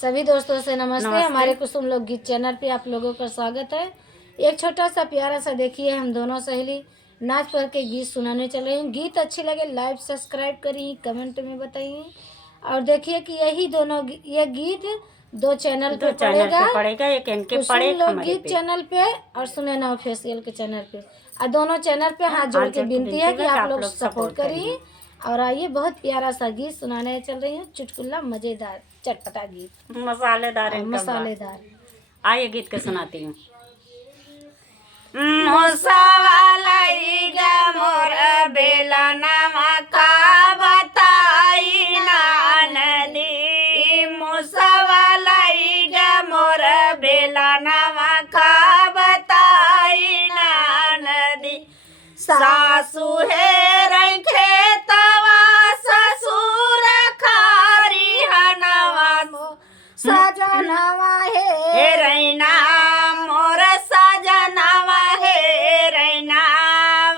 सभी दोस्तों से नमस्ते। हमारे कुसुम लोक गीत चैनल पे आप लोगों का स्वागत है। एक छोटा सा प्यारा सा देखिए, हम दोनों सहेली नाच पर के गीत सुनाने चले हैं। गीत अच्छे लगे लाइक सब्सक्राइब करिए, कमेंट में बताइए। और देखिए कि यही दोनों ये गीत दो चैनल पे पड़ेगा, एक इनके कुसुम पड़े लोक गीत चैनल पे और सुनैना ऑफिशियल के चैनल पे। और दोनों चैनल पे हाथ जोड़ के विनती है कि आप लोग सपोर्ट करिए। और आइए, बहुत प्यारा सा गीत सुनाने चल रही हूँ, चुटकुला मजेदार चटपटा गीत, मसालेदार। आइए गीत के सुनाती हूँ। मुसावालाईगा मोर बेलनवा का बताई नदी, मुसावालाईगा मोर बेलनवा का बताई नदी। सासू है रखे तवा ससुर खारी हनवा सजनवा हे रैना मोर सजनवा हे रैना,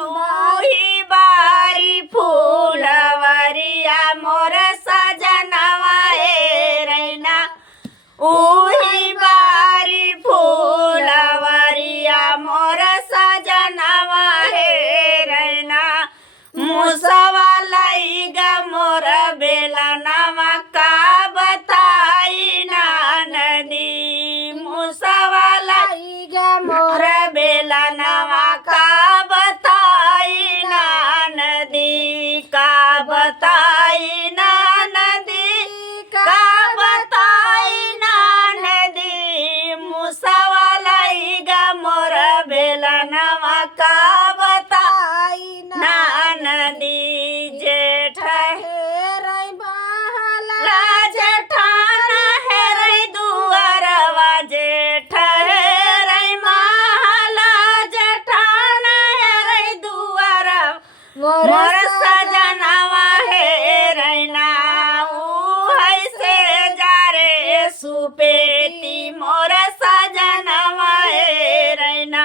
मोही बारी फूलवरिया मोर सजनवा हे रैना, ओही बारी फूलवरिया मोर सजनवा हे रैना। मुसवालाईगा मोर बेलनवा का बताई नदी, मुसवालाईगा मोर बेलनवा का बताई नदी, का बताई नदी, का बताई नदी। मुसवालाईगा मोर बेलनवा का बताई नदी। जेठ जेठान है रे दुआरवा, जेठ है रे महला, जेठान है रे दुआरवा मोर सजनवा हे रैना, ऊ ऐसे जा रे सुपेती मोर सजनवा हे रैना,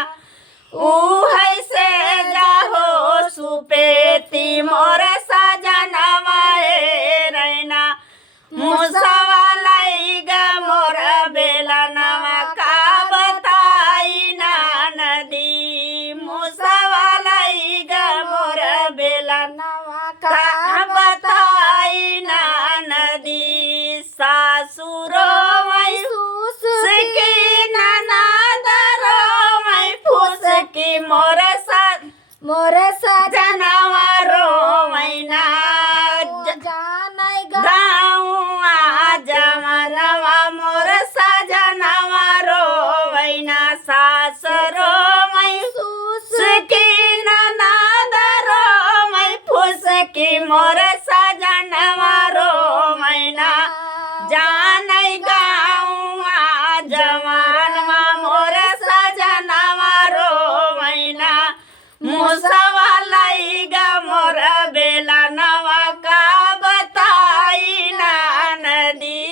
ऊ ऐसे जाहो सुपेती मोर सजनवा हे रैना। मुसवालाईगा मोर बेलनवा का बताई नदी, मुसवालाईगा मोर बेलनवा का बताई नदी। सासुरो वै फुसकी ननदरो वै फुसकी मोर सजनवा रोवैना, गाँवा जमनवा मोर सजनवा रोवैना। सासरो वै फुसकी ननदरो वै फुसकी मोर सजनवा रोवैना, जानै गाँवा जमनवा मोर सजनवा रोवैना। मुसा